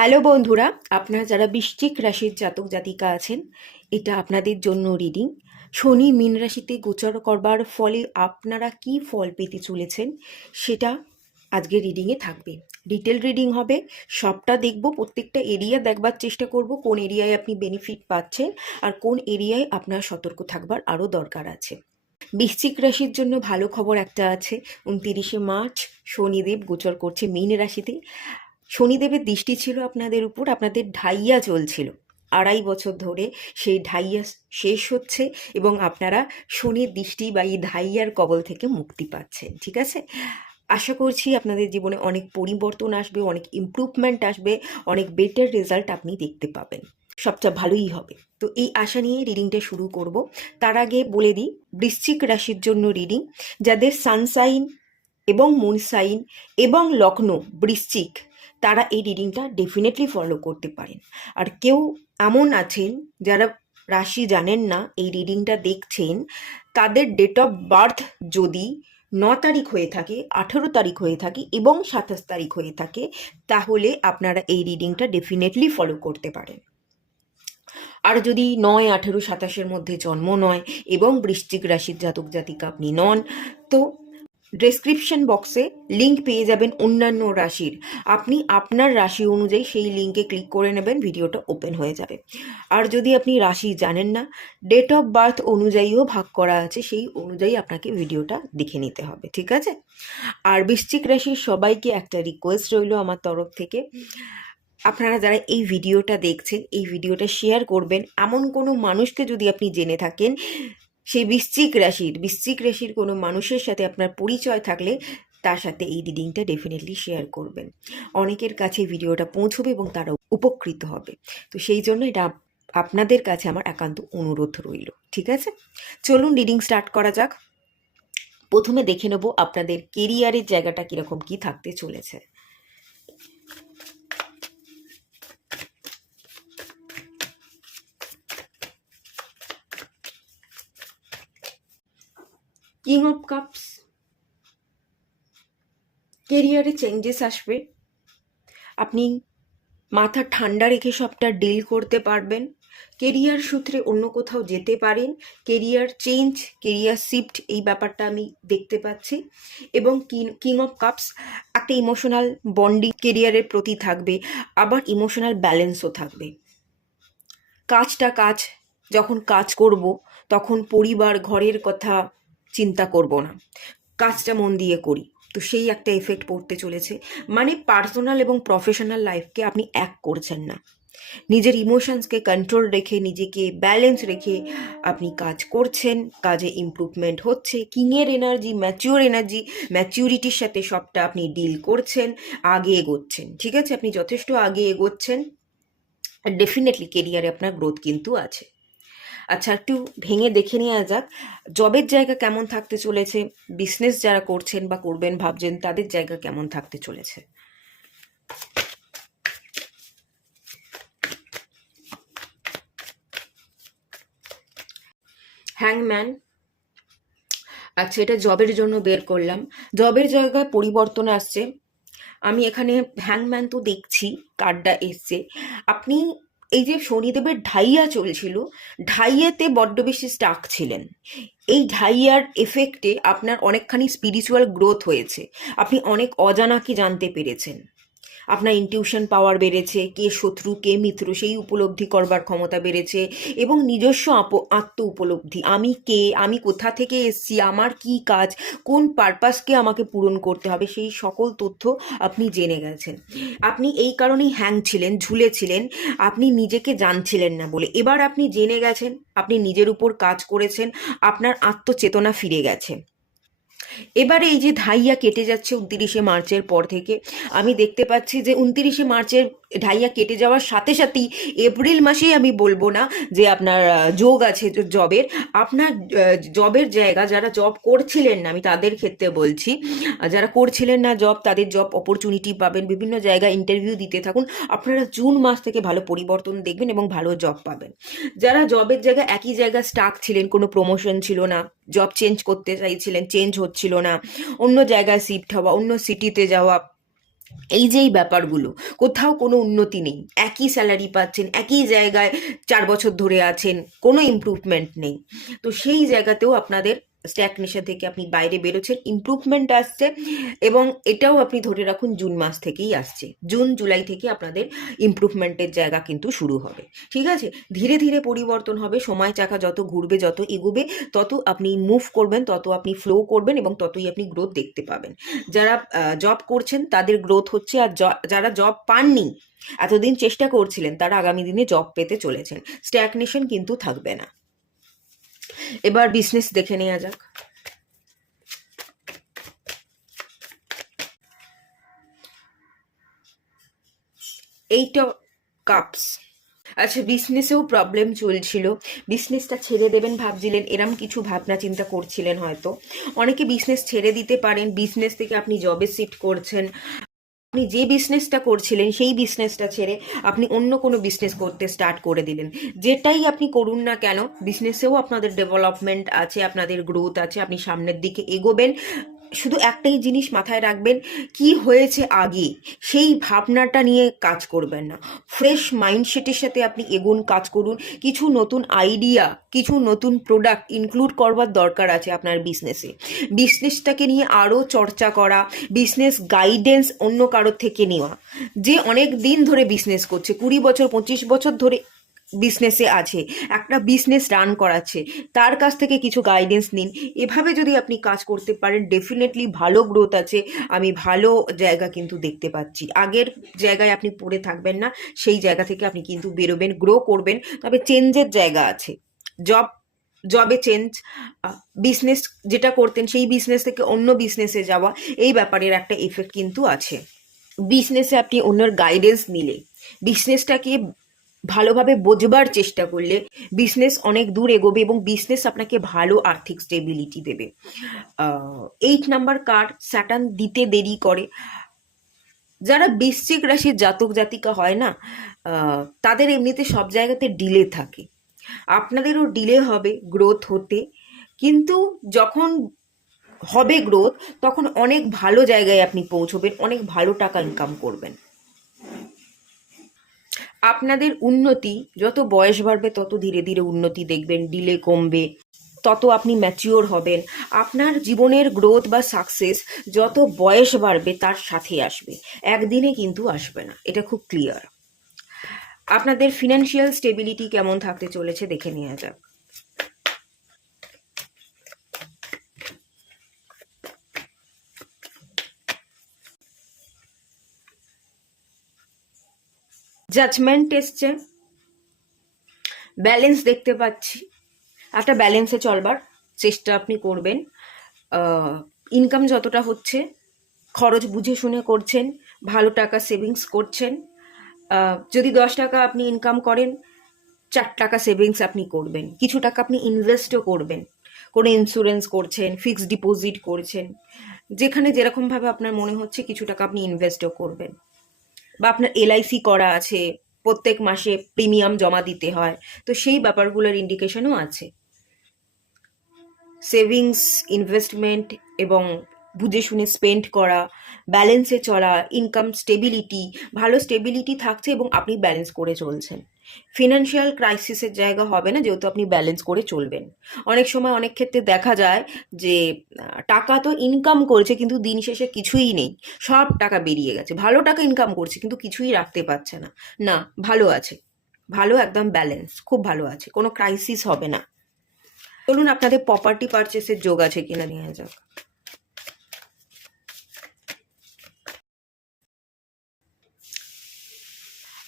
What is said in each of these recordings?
Hello বন্ধুরা, আপনারা যারা বৃশ্চিক রাশির জাতক জাতিকা আছেন, এটা আপনাদের জন্য রিডিং শনি মীন রাশিতে গোচর করবার ফলে আপনারা কি ফল পেতে চলেছেন, সেটা আজকে রিডিংয়ে থাকবে। ডিটেল রিডিং হবে, সবটা দেখব, প্রত্যেকটা এরিয়া দেখবার চেষ্টা করব, কোন এরিয়ায় আপনি বেনিফিট পাচ্ছেন, আর কোন এরিয়ায় আপনার সতর্ক থাকবার আরও দরকার আছে। বৃশ্চিক রাশির জন্য ভালো খবর একটা আছে, উনতিরিশে মার্চ শনিদেব গোচর করছে মীন রাশিতে। শনিদেবের দৃষ্টি ছিল আপনাদের উপর, আপনাদের ঢাইয়া চলছিল আড়াই বছর ধরে সেই ঢাইয়া শেষ হচ্ছে এবং আপনারা শনির দৃষ্টি বা এই ঢাইয়ার কবল থেকে মুক্তি পাচ্ছেন, ঠিক আছে? আশা করছি আপনাদের জীবনে অনেক পরিবর্তন আসবে, অনেক ইমপ্রুভমেন্ট আসবে, অনেক বেটার রেজাল্ট আপনি দেখতে পাবেন। সবটা ভালোই হবে। তো এই আশা নিয়ে রিডিংটা শুরু করব। তার আগে বলে দিই, বৃশ্চিক রাশির জন্য রিডিং যাদের সানসাইন এবং মুনসাইন এবং লগ্ন বৃশ্চিক তারা এই রিডিংটা ডেফিনেটলি ফলো করতে পারেন। আর কেউ এমন আছেন যারা রাশি জানেন না, এই রিডিংটা দেখছেন, তাদের ডেট অফ বার্থ যদি ন তারিখ হয়ে থাকে, আঠেরো তারিখ হয়ে থাকে এবং সাতাশ তারিখ হয়ে থাকে, তাহলে আপনারা এই রিডিংটা ডেফিনেটলি ফলো করতে পারেন। আর যদি নয়, আঠেরো, সাতাশের মধ্যে জন্ম নয় এবং বৃশ্চিক রাশির জাতক জাতিকা আপনি নন, তো ডেসক্রিপশন বক্সে লিংক পেয়ে যাবেন অন্যান্য রাশির। আপনি আপনার রাশি অনুযায়ী সেই লিঙ্কে ক্লিক করে নেবেন, ভিডিওটা ওপেন হয়ে যাবে। আর যদি আপনি রাশি জানেন না ডেট অফ বার্থ অনুযায়ীও ভাগ করা আছে, সেই অনুযায়ী আপনাকে ভিডিওটা দেখে নিতে হবে, ঠিক আছে? আর বৃশ্চিক রাশির সবাইকে একটা রিকোয়েস্ট রইল আমার তরফ থেকে। আপনারা যারা এই ভিডিওটা দেখছেন, এই ভিডিওটা শেয়ার করবেন, এমন কোনো মানুষকে যদি আপনি জেনে থাকেন সেই বৃশ্চিক রাশির বৃশ্চিক রাশির কোনো মানুষের সাথে আপনার পরিচয় থাকলে তার সাথে এই রিডিংটা ডেফিনেটলি শেয়ার করবেন। অনেকের কাছে ভিডিওটা পৌঁছবে এবং তারা উপকৃত হবে। তো সেই জন্য এটা আপনাদের কাছে আমার একান্ত অনুরোধ রইল, ঠিক আছে? চলুন রিডিং স্টার্ট করা যাক। প্রথমে দেখে নেব আপনাদের কেরিয়ারের জায়গাটা কীরকম, কি থাকতে চলেছে। কিং অফ কাপস কেরিয়ারে চেঞ্জেস আসবে। আপনি মাথা ঠান্ডা রেখে সবটা ডিল করতে পারবেন। কেরিয়ার সূত্রে অন্য কোথাও যেতে পারেন। কেরিয়ার চেঞ্জ কেরিয়ার শিফট এই ব্যাপারটা আমি দেখতে পাচ্ছি। এবং কিং অফ কাপস একটা ইমোশনাল বন্ডিং কেরিয়ারের প্রতি থাকবে। আবার ইমোশনাল ব্যালেন্সও থাকবে। কাজটা কাজ, যখন কাজ করব, তখন পরিবার, ঘরের কথা চিন্তা করব না। কাজটা মন দিয়ে করি। তো সেই একটা এফেক্ট পড়তে চলেছে। মানে পার্সোনাল এবং প্রফেশনাল লাইফকে আপনি এক করছেন না। নিজের ইমোশনসকে কন্ট্রোল রেখে, নিজেকে ব্যালেন্স রেখে আপনি কাজ করছেন। কাজে ইমপ্রুভমেন্ট হচ্ছে। কিংয়ের এনার্জি ম্যাচিওর এনার্জি ম্যাচিউরিটির সাথে সবটা আপনি ডিল করছেন। আগে এগোচ্ছেন। ঠিক আছে? আপনি যথেষ্ট আগে এগোচ্ছেন। ডেফিনেটলি কেরিয়ারে আপনার গ্রোথ কিন্তু আছে। আচ্ছা একটু ভেঙে দেখে নেওয়া যাক। জবের জায়গা কেমন থাকতে চলেছে? বিজনেস যারা করছেন বা করবেন, ভাবছেন, তাদের জায়গা কেমন থাকতে চলেছে? হ্যাংম্যান আচ্ছা এটা জবের জন্য বের করলাম। জবের জায়গায় পরিবর্তন আসছে। আমি এখানে হ্যাংম্যান তো দেখছি কার্ডটা এসছে। আপনি এই যে শনিদেবের ঢাইয়া চলছিল, ঢাইয়াতে বড্ড বেশি স্টাক ছিলেন। এই ঢাইয়ার এফেক্টে আপনার অনেকখানি স্পিরিচুয়াল গ্রোথ হয়েছে। আপনি অনেক অজানাকে জানতে পেরেছেন। আপনার ইনটিউশন পাওয়ার বেড়েছে, কে শত্রু, কে মিত্র, সেই উপলব্ধি করবার ক্ষমতা বেড়েছে এবং নিজস্ব আপ- আত্ম উপলব্ধি। আমি কে, আমি কোথা থেকে এসেছি, আমার কি কাজ, কোন পারপাসকে আমাকে পূরণ করতে হবে, সেই সকল তথ্য আপনি জেনে গেছেন। আপনি এই কারণেই হ্যাং ছিলেন ঝুলে ছিলেন আপনি নিজেকে জানছিলেন না বলে। এবার আপনি জেনে গেছেন, আপনি নিজের উপর কাজ করেছেন, আপনার আত্মচেতনা ফিরে গেছে। এবারে এই যে ধাইয়া কেটে যাচ্ছে উনতিরিশে মার্চের পর থেকে, আমি দেখতে পাচ্ছি যে উনতিরিশে মার্চের ঢাইয়া কেটে যাওয়ার সাথে সাথেই এপ্রিল মাসেই আমি বলব না যে আপনার যোগ আছে জবের। আপনার জবের জায়গা যারা জব করছিলেন না, আমি তাদের ক্ষেত্রে বলছি যারা করছিলেন না জব, তাদের জব অপরচুনিটি পাবেন, বিভিন্ন জায়গায় ইন্টারভিউ দিতে থাকুন। আপনারা জুন মাস থেকে ভালো পরিবর্তন দেখবেন এবং ভালো জব পাবেন। যারা জবের জায়গায় একই জায়গায় স্টাক ছিলেন, কোনো প্রমোশন ছিল না জব চেঞ্জ করতে চাইছিলেন চেঞ্জ হচ্ছিল না, অন্য জায়গায় শিফট হওয়া, অন্য সিটিতে যাওয়া এই যে এই ব্যাপারগুলো, কোথাও কোনো উন্নতি নেই, একই স্যালারি পাচ্ছেন, একই জায়গায় চার বছর ধরে আছেন, কোনো ইম্প্রুভমেন্ট নেই। তো সেই জায়গাতেও আপনাদের স্ট্যাগনেশন থেকে আপনি বাইরে বেরোচ্ছেন ইমপ্রুভমেন্ট আসছে এবং এটাও আপনি ধরে রাখুন জুন মাস থেকেই আসছে। জুন, জুলাই থেকে আপনাদের ইম্প্রুভমেন্টের জায়গা কিন্তু শুরু হবে। ঠিক আছে? ধীরে ধীরে পরিবর্তন হবে, সময় চাকা যত ঘুরবে, যত এগোবে, তত আপনি মুভ করবেন, তত আপনি ফ্লো করবেন এবং ততই আপনি গ্রোথ দেখতে পাবেন। যারা জব করছেন, তাদের গ্রোথ হচ্ছে আর যারা জব পাননি, এতদিন চেষ্টা করছিলেন, তারা আগামী দিনে জব পেতে চলেছেন। স্ট্যাগনেশন কিন্তু থাকবে না। এবার বিজনেস দেখে নেওয়া যাক। এইটা কাপস আচ্ছা বিজনেসেও প্রবলেম চলছিল। বিজনেসটা ছেড়ে দেবেন ভাবছিলেন, এরম কিছু ভাবনা চিন্তা করছিলেন হয়তো। অনেকে বিজনেস ছেড়ে দিতে পারেন বিজনেস থেকে আপনি জবে শিফট করছেন। আপনি যে বিজনেসটা করছিলেন, সেই বিজনেসটা ছেড়ে আপনি অন্য কোনো বিজনেস করতে স্টার্ট করে দিলেন। যেটাই আপনি করুন না কেন বিজনেসেও আপনাদের ডেভেলপমেন্ট আছে, আপনাদের গ্রোথ আছে, আপনি সামনের দিকে এগোবেন। শুধু একটাই জিনিস মাথায় রাখবেন, কি হয়েছে আগে? সেই ভাবনাটা নিয়ে কাজ করবেন না। ফ্রেশ মাইন্ডসেটের সাথে আপনি এগোন, কাজ করুন। কিছু নতুন আইডিয়া, কিছু নতুন প্রোডাক্ট ইনক্লুড করবার দরকার আছে আপনার বিজনেসে বিজনেসটাকে নিয়ে আরও চর্চা করা বিজনেস গাইডেন্স অন্য কারোর থেকে নেওয়া। যে অনেক দিন ধরে বিজনেস করছে, কুড়ি বছর, পঁচিশ বছর ধরে বিজনেসে আছে, একটা বিজনেস রান করাচ্ছে, তার কাছ থেকে কিছু গাইডেন্স নিন। এভাবে যদি আপনি কাজ করতে পারেন ডেফিনেটলি ভালো গ্রোথ আছে, আমি ভালো জায়গা কিন্তু দেখতে পাচ্ছি। আগের জায়গায় আপনি পড়ে থাকবেন না, সেই জায়গা থেকে আপনি কিন্তু বেরোবেন গ্রো করবেন, তবে চেঞ্জের জায়গা আছে। জব জবে চেঞ্জ বিজনেস যেটা করতেন, সেই বিজনেস থেকে অন্য বিজনেসে যাওয়া, এই ব্যাপারের একটা এফেক্ট কিন্তু আছে। বিজনেসে আপনি অন্যের গাইডেন্স নিলে বিজনেসটাকে ভালোভাবে বোঝবার চেষ্টা করলে বিজনেস অনেক দূর এগোবে এবং বিজনেস আপনাকে ভালো আর্থিক স্টেবিলিটি দেবে। এইট নাম্বার কার্ড স্যাটার্ন দিতে দেরি করে। যারা বৃশ্চিক রাশির জাতক জাতিকা হয় না তাদের এমনিতে সব জায়গাতে ডিলে থাকে। আপনাদেরও ডিলে হবে গ্রোথ হতে, কিন্তু যখন হবে গ্রোথ তখন অনেক ভালো জায়গায় আপনি পৌঁছবেন, অনেক ভালো টাকা ইনকাম করবেন। আপনাদের উন্নতি, যত বয়স বাড়বে, তত ধীরে ধীরে উন্নতি দেখবেন ডিলে কমবে, তত আপনি ম্যাচিওর হবেন। আপনার জীবনের গ্রোথ বা সাকসেস যত বয়স বাড়বে, তার সাথে আসবে। একদিনে কিন্তু আসবে না, এটা খুব ক্লিয়ার আপনাদের ফিনান্সিয়াল স্টেবিলিটি কেমন থাকতে চলেছে, দেখে নেওয়া যাক। জাজমেন্ট এসছে ব্যালেন্স দেখতে পাচ্ছি। একটা ব্যালেন্সে চলবার চেষ্টা আপনি করবেন। ইনকাম যতটা হচ্ছে, খরচ বুঝে শুনে করছেন, ভালো টাকা সেভিংস করছেন। যদি দশ টাকা আপনি ইনকাম করেন, চার টাকা সেভিংস আপনি করবেন। কিছু টাকা আপনি ইনভেস্টও করবেন। কোনো ইন্স্যুরেন্স করছেন ফিক্সড ডিপোজিট করছেন। যেখানে যেরকমভাবে আপনার মনে হচ্ছে, কিছু টাকা আপনি ইনভেস্টও করবেন। বা আপনার এলআইসি করা আছে, প্রত্যেক মাসে প্রিমিয়াম জমা দিতে হয়, তো সেই ব্যাপারগুলোর ইন্ডিকেশনও আছে। সেভিংস ইনভেস্টমেন্ট এবং বুঝে শুনে স্পেন্ড করা ব্যালেন্সে চলা ইনকাম স্টেবিলিটি ভালো স্টেবিলিটি থাকছে এবং আপনি ব্যালেন্স করে চলছেন। ফিনান্সিয়াল ক্রাইসিসের জায়গা হবে না, যেহেতু আপনি ব্যালেন্স করে চলবেন। অনেক সময় অনেক ক্ষেত্রে দেখা যায় যে টাকা তো ইনকাম করছে কিন্তু দিন শেষে কিছুই নেই। সব টাকা বেরিয়ে গেছে। ভালো টাকা ইনকাম করছে কিন্তু কিছুই রাখতে পারছে না। না, ভালো আছে। ভালো একদম ব্যালেন্স খুব ভালো আছে। কোনো ক্রাইসিস হবে না। চলুন আপনাদের প্রপার্টি পারচেসের যোগ আছে কিনা নিয়ে যাক।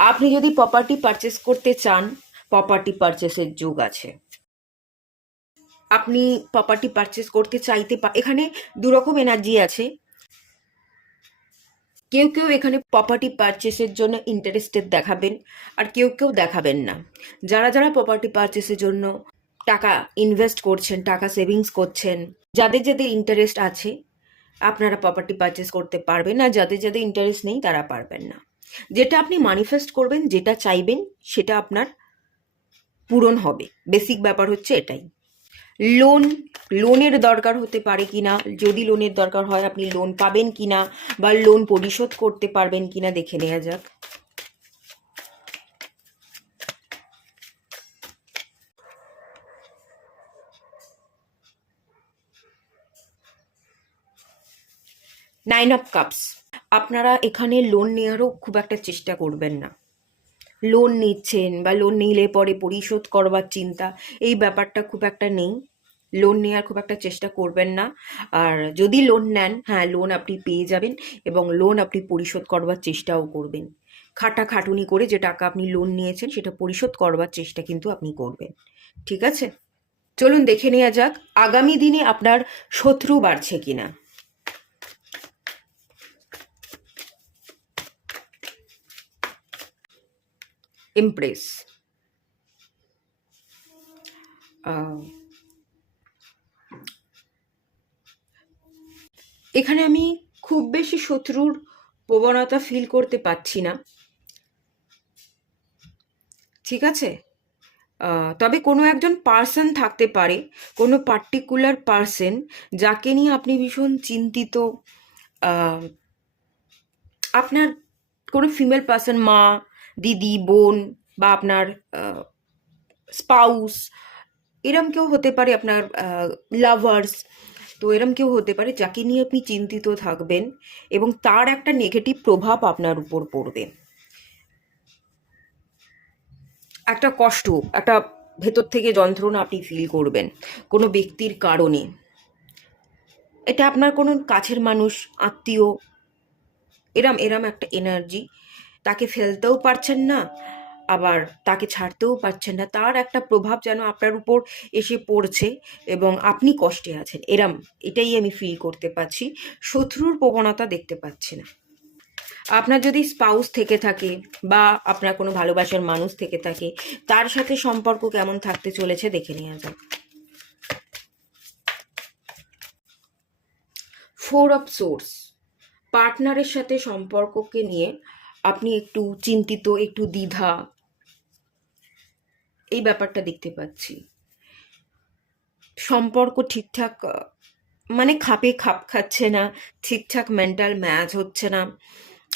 আপনি যদি প্রপার্টি পারচেস করতে চান প্রপার্টি পারচেসের যোগ আছে। আপনি প্রপার্টি পারচেস করতে চাইতে এখানে দুরকম এনার্জি আছে। কেউ কেউ এখানে প্রপার্টি পারচেসের জন্য ইন্টারেস্টেড দেখাবেন, আর কেউ কেউ দেখাবেন না। যারা যারা প্রপার্টি পারচেসের জন্য টাকা ইনভেস্ট করছেন, টাকা সেভিংস করছেন, যাদের যাদের ইন্টারেস্ট আছে, আপনারা প্রপার্টি পারচেস করতে পারবেন, আর যাদের যাদের ইন্টারেস্ট নেই, তারা পারবেন না। যেটা আপনি ম্যানিফেস্ট করবেন, যেটা চাইবেন, সেটা আপনার পূরণ হবে। বেসিক ব্যাপার হচ্ছে এটাই। লোন লোনের দরকার হতে পারে কিনা, যদি লোনের দরকার হয়, আপনি লোন পাবেন কিনা, বা লোন পরিশোধ করতে পারবেন কি না দেখে নেওয়া যাক। নাইন অফ কাপস আপনারা এখানে লোন নেওয়ারও খুব একটা চেষ্টা করবেন না। লোন নিচ্ছেন বা লোন নিলে পরে পরিশোধ করবার চিন্তা, এই ব্যাপারটা খুব একটা নেই। লোন নেওয়ার খুব একটা চেষ্টা করবেন না। আর যদি লোন নেন হ্যাঁ লোন আপনি পেয়ে যাবেন এবং লোন আপনি পরিশোধ করবার চেষ্টাও করবেন। খাটা খাটুনি করে যে টাকা আপনি লোন নিয়েছেন, সেটা পরিশোধ করবার চেষ্টা কিন্তু আপনি করবেন। ঠিক আছে? চলুন দেখে নেওয়া যাক, আগামী দিনে আপনার শত্রু বাড়ছে কিনা। ইমপ্রেস এখানে আমি খুব বেশি শত্রুর প্রবণতা ফিল করতে পারছি না। ঠিক আছে? তবে কোনো একজন পার্সন থাকতে পারে, কোনো পার্টিকুলার পার্সন যাকে নিয়ে আপনি ভীষণ চিন্তিত আপনার কোনো ফিমেল পার্সন মা দিদি, বোন বা আপনার স্পাউস এরম কেউ হতে পারে আপনার লাভার্স তো এরম কেউ হতে পারে যাকে নিয়ে আপনি চিন্তিত থাকবেন এবং তার একটা নেগেটিভ প্রভাব আপনার উপর পড়বে। একটা কষ্ট, একটা ভেতর থেকে যন্ত্রণা আপনি ফিল করবেন কোনো ব্যক্তির কারণে। এটা আপনার কোনো কাছের মানুষ, আত্মীয়, এরম এরম একটা এনার্জি তাকে ফেলতেও পারছেন না, আবার তাকে ছাড়তেও পারছেন না। তার একটা প্রভাব যেন আপনার উপর এসে পড়ছে এবং আপনি কষ্টে আছেন। এরম, এটাই আমি ফিল করতে পারছি। শত্রুর প্রবণতা দেখতে পাচ্ছি না। আপনার যদি স্পাউস থেকে থাকে বা আপনার কোনো ভালোবাসার মানুষ থেকে থাকে, তার সাথে সম্পর্ক কেমন থাকতে চলেছে দেখে নেওয়া যাক। ফোর অফ সোর্স পার্টনারের সাথে সম্পর্ককে নিয়ে আপনি একটু চিন্তিত, একটু দ্বিধা, এই ব্যাপারটা দেখতে পাচ্ছি। সম্পর্ক ঠিকঠাক মানে খাপে খাপ খাচ্ছে না, ঠিকঠাক মেন্টাল ম্যাচ হচ্ছে না,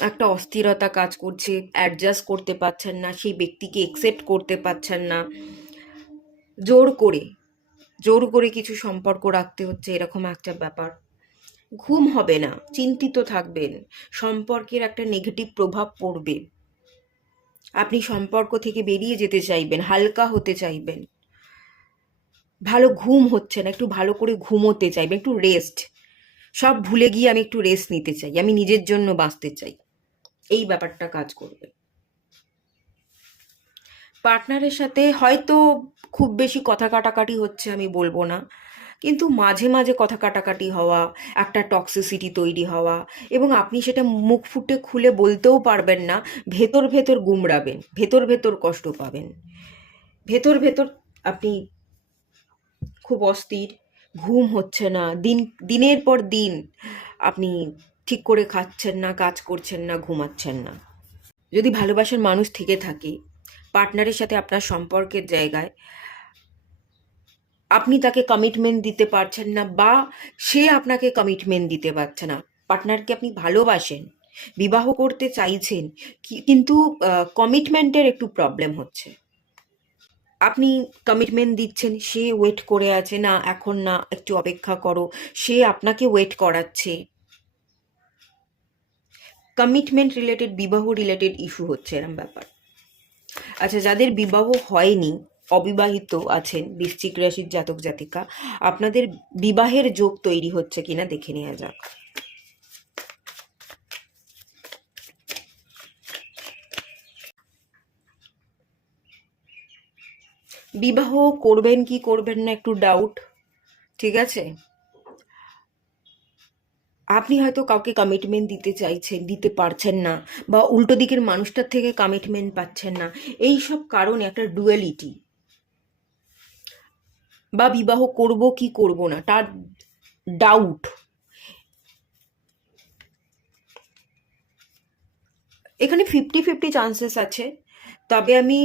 একটা অস্থিরতা কাজ করছে অ্যাডজাস্ট করতে পারছেন না, সেই ব্যক্তিকে একসেপ্ট করতে পারছেন না। জোর করে জোর করে কিছু সম্পর্ক রাখতে হচ্ছে, এরকম একটা ব্যাপার। ঘুম হবে না, চিন্তিত থাকবেন, সম্পর্কের একটা নেগেটিভ প্রভাব পড়বে। আপনি সম্পর্ক থেকে বেরিয়ে যেতে চাইবেন, হালকা হতে চাইবেন। ভালো ঘুম হচ্ছে না, একটু ভালো করে ঘুমোতে চাইবেন, একটু রেস্ট সব ভুলে গিয়ে আমি একটু রেস্ট নিতে চাই, আমি নিজের জন্য বাঁচতে চাই। এই ব্যাপারটা কাজ করবে। পার্টনারের সাথে হয়তো খুব বেশি কথা কাটাকাটি হচ্ছে আমি বলব না। কিন্তু মাঝে মাঝে কথা কাটাকাটি হওয়া, একটা টক্সিসিটি তৈরি হওয়া এবং আপনি সেটা মুখ ফুটে খুলে বলতেও পারবেন না, ভেতর ভেতর গুমড়াবেন, ভেতর ভেতর কষ্ট পাবেন। ভেতর ভেতর আপনি খুব অস্থির, ঘুম হচ্ছে না, দিন, দিনের পর দিন আপনি ঠিক করে খাচ্ছেন না, কাজ করছেন না, ঘুমাচ্ছেন না। যদি ভালোবাসার মানুষ থেকে থাকে পার্টনারের সাথে আপনার সম্পর্কের জায়গায় আপনি তাকে কমিটমেন্ট দিতে পারছেন না বা সে আপনাকে কমিটমেন্ট দিতে পারছে না, পার্টনারকে আপনি ভালোবাসেন, বিবাহ করতে চাইছেন কিন্তু কমিটমেন্টের একটু প্রবলেম হচ্ছে। আপনি কমিটমেন্ট দিচ্ছেন, সে ওয়েট করে আছে, না, এখন না, একটু অপেক্ষা করো, সে আপনাকে ওয়েট করাচ্ছে। কমিটমেন্ট রিলেটেড বিবাহ রিলেটেড ইস্যু হচ্ছে এরম ব্যাপার। আচ্ছা যাদের বিবাহ হয়নি অবিবাহিত আছেন বৃশ্চিক রাশির জাতক জাতিকা। আপনাদের বিবাহের যোগ তৈরি হচ্ছে কিনা দেখে নেওয়া যাক। বিবাহ করবেন কি করবেন না একটু ডাউট ঠিক আছে? আপনি হয়তো কাউকে কমিটমেন্ট দিতে চাইছেন, দিতে পারছেন না, বা উল্টো দিকের মানুষটার থেকে কমিটমেন্ট পাচ্ছেন না। এই সব কারণে একটা ডুয়ালিটি বা বিবাহ করব কি করব না, তার ডাউট এখানে ফিফটি ফিফটি চান্সেস আছে। তবে আমি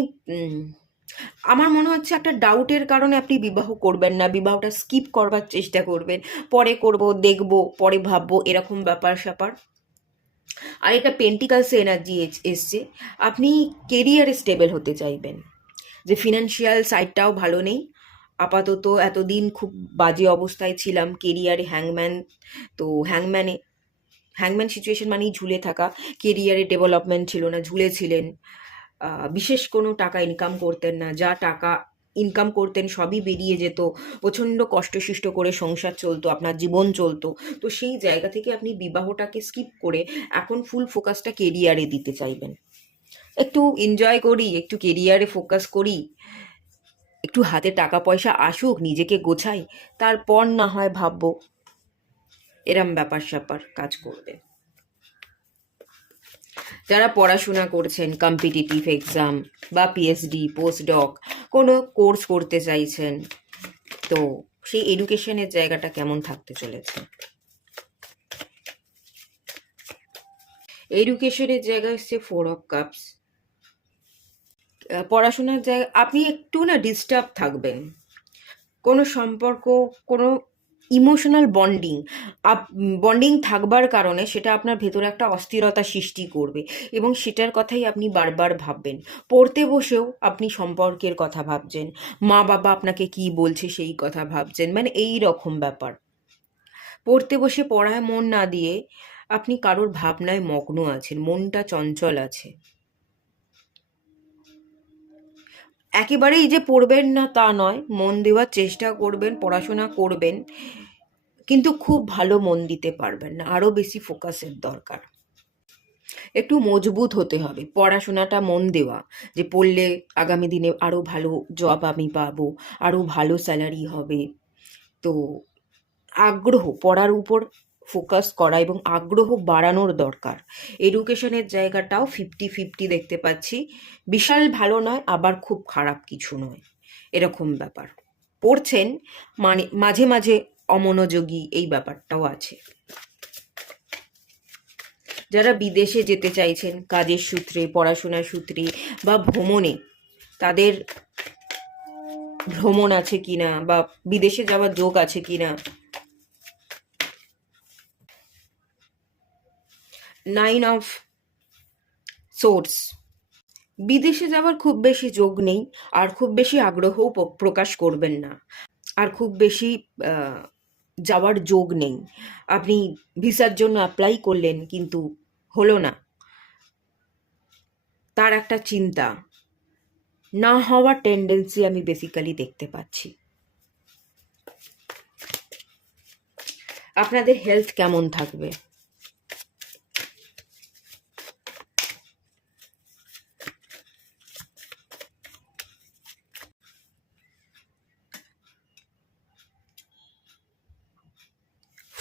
আমার মনে হচ্ছে একটা ডাউটের কারণে আপনি বিবাহ করবেন না, বিবাহটা স্কিপ করবার চেষ্টা করবেন। পরে করব, দেখব, পরে ভাববো, এরকম ব্যাপার স্যাপার। আর এটা পেন্টিকালসে এনার্জি এসছে। আপনি কেরিয়ারে স্টেবল হতে চাইবেন। যে ফিনান্সিয়াল সাইডটাও ভালো নেই। আপাতত এতদিন খুব বাজে অবস্থায় ছিলাম কেরিয়ারে হ্যাংম্যান তো হ্যাংম্যানে হ্যাংম্যান সিচুয়েশন মানেই ঝুলে থাকা কেরিয়ারে ডেভেলপমেন্ট ছিল না, ঝুলেছিলেন। বিশেষ কোনো টাকা ইনকাম করতেন না, যা টাকা ইনকাম করতেন সবই বেরিয়ে যেত, প্রচণ্ড কষ্টসিষ্ট করে সংসার চলতো, আপনার জীবন চলতো। তো সেই জায়গা থেকে আপনি বিবাহটাকে স্কিপ করে এখন ফুল ফোকাসটা কেরিয়ারে দিতে চাইবেন। একটু এনজয় করি, একটু কেরিয়ারে ফোকাস করি। একটু হাতে টাকা পয়সা আসুক, নিজেকে গোছাই, তারপর না হয় ভাববো। এরম ব্যাপার স্যাপার কাজ করবে। যারা পড়াশোনা করছেন কম্পিটিটিভ এক্সাম বা পিএইচডি পোস্টডক কোনো কোর্স করতে চাইছেন, তো সেই এডুকেশনের জায়গাটা কেমন থাকতে চলেছে? এডুকেশনের জায়গা হচ্ছে ফোর অফ কাপস পড়াশোনার জায়গা, আপনি একটু না ডিস্টার্ব থাকবেন। কোনো সম্পর্ক, কোনো ইমোশনাল বন্ডিং আপ বন্ডিং থাকবার কারণে সেটা আপনার ভেতরে একটা অস্থিরতা সৃষ্টি করবে এবং সেটার কথাই আপনি বারবার ভাববেন। পড়তে বসেও আপনি সম্পর্কের কথা ভাবছেন। মা বাবা আপনাকে কি বলছে সেই কথা ভাবছেন। মানে এই রকম ব্যাপার। পড়তে বসে পড়ায় মন না দিয়ে আপনি কারোর ভাবনায় মগ্ন আছেন। মনটা চঞ্চল আছে। একেবারেই যে পড়বেন না তা নয়, মন দেওয়ার চেষ্টা করবেন, পড়াশোনা করবেন, কিন্তু খুব ভালো মন দিতে পারবেন না, আরও বেশি ফোকাসের দরকার। একটু মজবুত হতে হবে, পড়াশোনাটা মন দেওয়া, যে পড়লে আগামী দিনে আরও ভালো জব আমি পাবো, আরও ভালো স্যালারি হবে। তো আগ্রহ, পড়ার উপর ফোকাস করা এবং আগ্রহ বাড়ানোর দরকার। এডুকেশনের জায়গাটাও ফিফটি ফিফটি দেখতে পাচ্ছি। বিশাল ভালো নয়, আবার খুব খারাপ কিছু নয়। এরকম ব্যাপার। পড়ছেন মানে মাঝে মাঝে অমনোযোগী এই ব্যাপারটাও আছে। যারা বিদেশে যেতে চাইছেন, কাজের সূত্রে, পড়াশোনার সূত্রে বা ভ্রমণে, তাদের ভ্রমণ আছে কিনা বা বিদেশে যাওয়ার যোগ আছে কিনা নাইন অফ সোর্স বিদেশে যাওয়ার খুব বেশি যোগ নেই, আর খুব বেশি আগ্রহও প্রকাশ করবেন না। আর খুব বেশি যাওয়ার যোগ নেই। আপনি ভিসার জন্য অ্যাপ্লাই করলেন, কিন্তু হলো না। তার একটা চিন্তা, না হওয়ার টেন্ডেন্সি আমি বেসিক্যালি দেখতে পাচ্ছি। আপনাদের হেলথ কেমন থাকবে?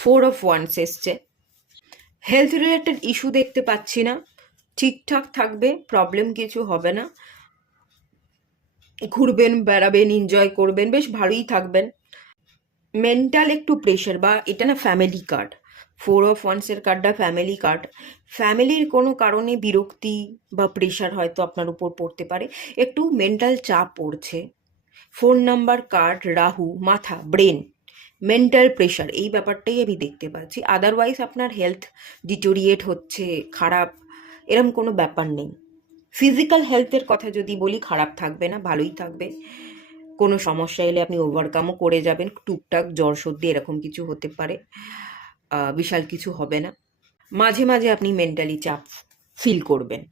ফোর অফ ওয়ান্স এসছে। হেলথ রিলেটেড ইস্যু দেখতে পাচ্ছি না। ঠিকঠাক থাকবে প্রবলেম কিছু হবে না। ঘুরবেন, বেড়াবেন এনজয় করবেন, বেশ ভালোই থাকবেন। মেন্টাল একটু প্রেশার বা এটা না ফ্যামিলি কার্ড ফোর অফ ওয়ান্সের কার্ডটা ফ্যামিলি কার্ড ফ্যামিলির কোনো কারণে বিরক্তি বা প্রেশার হয়তো আপনার উপর পড়তে পারে। একটু মেন্টাল চাপ পড়ছে। ফোন নাম্বার কার্ড রাহু মাথা ব্রেন মেন্টাল প্রেশার এই ব্যাপারটাই আমি দেখতে পাচ্ছি। আদারওয়াইজ আপনার হেলথ ডিটোরিয়েট হচ্ছে, খারাপ, এরম কোনো ব্যাপার নেই। ফিজিক্যাল হেলথের কথা যদি বলি, খারাপ থাকবে না, ভালোই থাকবে। কোনো সমস্যা এলে আপনি ওভারকামও করে যাবেন, টুকটাক জ্বর সর্দি এরকম কিছু হতে পারে বিশাল কিছু হবে না। মাঝে মাঝে আপনি মেন্টালি চাপ ফিল করবেন।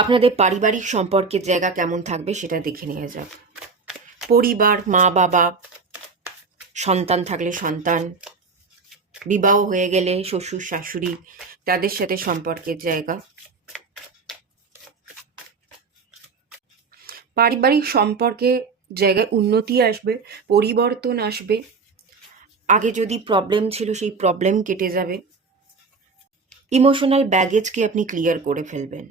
আপনাদের পারিবারিক সম্পর্কের জায়গা কেমন থাকবে সেটা দেখে নেওয়া যাক। পরিবার, মা, বাবা, সন্তান থাকলে সন্তান, বিবাহ হয়ে গেলে শ্বশুর, শাশুড়ি, তাদের সাথে সম্পর্কের জায়গা। পারিবারিক সম্পর্কে জায়গায় উন্নতি আসবে, পরিবর্তন আসবে। আগে যদি প্রবলেম ছিল, সেই প্রবলেম কেটে যাবে। ইমোশনাল ব্যাগেজকে আপনি ক্লিয়ার করে ফেলবেন।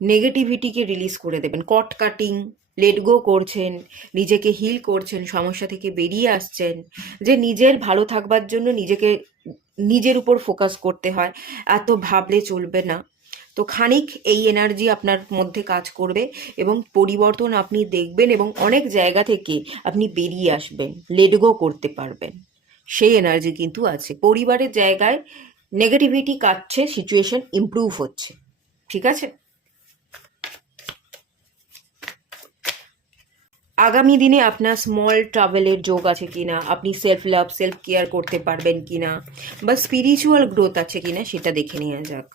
নেগেটিভিটিকে রিলিজ করে দেবেন। কট কাটিং লেট গো করছেন, নিজেকে হিল করছেন, সমস্যা থেকে বেরিয়ে আসছেন, যে নিজের ভালো থাকবার জন্য নিজেকে, নিজের উপর ফোকাস করতে হয়, এত ভাবলে চলবে না। তো খানিক এই এনার্জি আপনার মধ্যে কাজ করবে এবং পরিবর্তন আপনি দেখবেন এবং অনেক জায়গা থেকে আপনি বেরিয়ে আসবেন লেট গো করতে পারবেন। সেই এনার্জি কিন্তু আছে। পরিবারের জায়গায় নেগেটিভিটি কাটছে সিচুয়েশন ইমপ্রুভ হচ্ছে। ঠিক আছে? আগামী দিনে আপনার স্মল ট্রাভেলের যোগ আছে কি না আপনি সেলফ লাভ সেলফ কেয়ার করতে পারবেন কি না বা স্পিরিচুয়াল গ্রোথ আছে কি না সেটা দেখে নেওয়া যাক।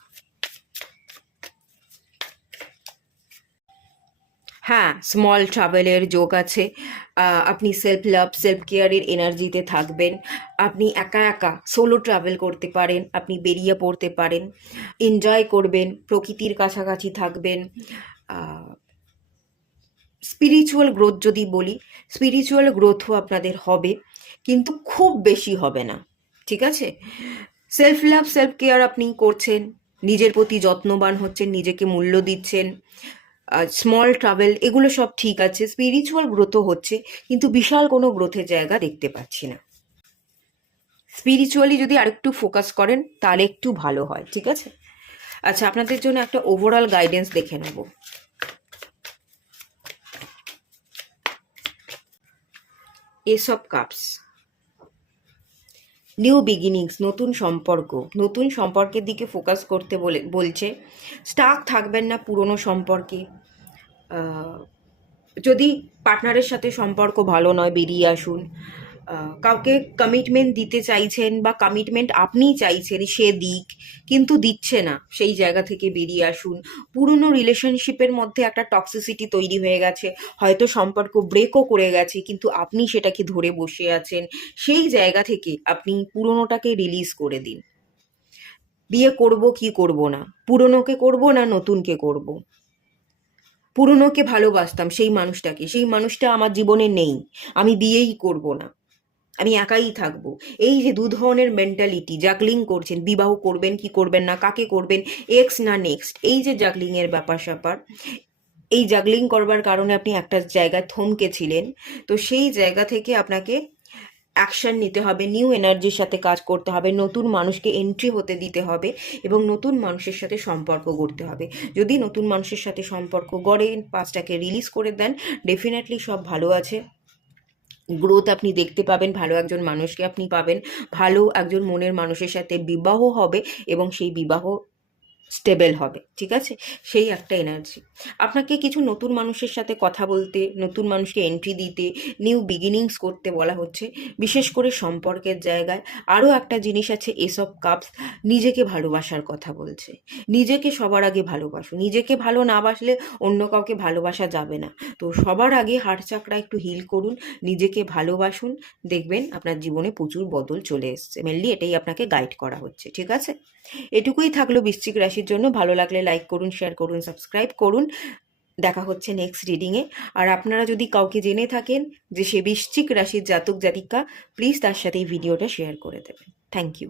হ্যাঁ স্মল ট্রাভেলের যোগ আছে। আপনি সেলফ লাভ সেলফ কেয়ারের এনার্জিতে থাকবেন। আপনি একা একা সোলো ট্রাভেল করতে পারেন, আপনি বেরিয়ে পড়তে পারেন। এনজয় করবেন, প্রকৃতির কাছাকাছি থাকবেন। স্পিরিচুয়াল গ্রোথ যদি বলি স্পিরিচুয়াল গ্রোথও আপনাদের হবে, কিন্তু খুব বেশি হবে না, ঠিক আছে? সেলফ লাভ সেলফ কেয়ার আপনি করছেন, নিজের প্রতি যত্নবান হচ্ছেন, নিজেকে মূল্য দিচ্ছেন স্মল ট্রাভেল এগুলো সব ঠিক আছে স্পিরিচুয়াল গ্রোথও হচ্ছে, কিন্তু বিশাল কোনো গ্রোথের জায়গা দেখতে পাচ্ছি না। স্পিরিচুয়ালি যদি আরেকটু ফোকাস করেন, তাহলে একটু ভালো হয়, ঠিক আছে? আচ্ছা আপনাদের জন্য একটা ওভারঅল গাইডেন্স দেখে নেব। এসব কাপস। নিউ বিগিনিংস নতুন সম্পর্ক। নতুন সম্পর্কের দিকে ফোকাস করতে বলে, বলছে স্টাক থাকবেন না পুরনো সম্পর্কে। যদি পার্টনারের সাথে সম্পর্ক ভালো নয়, বেরিয়ে আসুন। কাউকে কমিটমেন্ট দিতে চাইছেন বা কমিটমেন্ট আপনিই চাইছেন, সে দিক কিন্তু দিচ্ছে না। সেই জায়গা থেকে বেরিয়ে আসুন। পুরনো রিলেশনশিপের মধ্যে একটা টক্সিসিটি তৈরি হয়ে গেছে। হয়তো সম্পর্ক ব্রেকও করে গেছে, কিন্তু আপনি সেটাকে ধরে বসে আছেন। সেই জায়গা থেকে আপনি পুরনোটাকে রিলিজ করে দিন। বিয়ে করব কি করব না? পুরনোকে করব না নতুনকে করব? পুরনোকে ভালোবাসতাম সেই মানুষটাকে। সেই মানুষটা আমার জীবনে নেই। আমি বিয়েই করব না। আমি একাই থাকব। এই যে দু ধরনের মেন্টালিটি জাগলিং করছেন, বিবাহ করবেন, কি করবেন না, কাকে করবেন এক্স না নেক্সট এই যে জাগলিং এর ব্যাপার স্যাপার, এই জাগলিং করবার কারণে আপনি একটা জায়গায় থমকে ছিলেন তো সেই জায়গা থেকে আপনাকে অ্যাকশন নিতে হবে নিউ এনার্জির সাথে কাজ করতে হবে, নতুন মানুষকে এন্ট্রি হতে দিতে হবে এবং নতুন মানুষের সাথে সম্পর্ক গড়তে হবে। যদি নতুন মানুষের সাথে সম্পর্ক গড়েন পাঁচটাকে রিলিজ করে দেন ডেফিনেটলি সব ভালো আছে। গ্রোথ আপনি দেখতে পাবেন, ভালো একজন মানুষকে আপনি পাবেন, ভালো একজন মনের মানুষের সাথে বিবাহ হবে এবং সেই বিবাহ স্টেবল হবে, ঠিক আছে? সেই একটা এনার্জি আপনাকে কিছু নতুন মানুষের সাথে কথা বলতে, নতুন মানুষকে এন্ট্রি দিতে নিউ বিগিনিংস করতে বলা হচ্ছে। বিশেষ করে সম্পর্কের জায়গায় আরও একটা জিনিস আছে এসব কাপস নিজেকে ভালোবাসার কথা বলছে। নিজেকে সবার আগে ভালোবাসো। নিজেকে ভালো না বাসলে অন্য কাউকে ভালোবাসা যাবে না। তো সবার আগে হার্ট চাকরা একটু হিল করুন, নিজেকে ভালোবাসুন। দেখবেন আপনার জীবনে প্রচুর বদল চলে এসছে। মেনলি এটাই আপনাকে গাইড করা হচ্ছে, ঠিক আছে? এটুকুই থাকল বৃশ্চিক রাশির জন্য। ভালো লাগলে লাইক করুন শেয়ার করুন সাবস্ক্রাইব করুন। দেখা হচ্ছে নেক্সট রিডিংয়ে আর আপনারা যদি কাউকে জেনে থাকেন যে সে বৃশ্চিক রাশির জাতক জাতিকা প্লিজ তার সাথে এই ভিডিওটা শেয়ার করে দেবেন। Thank you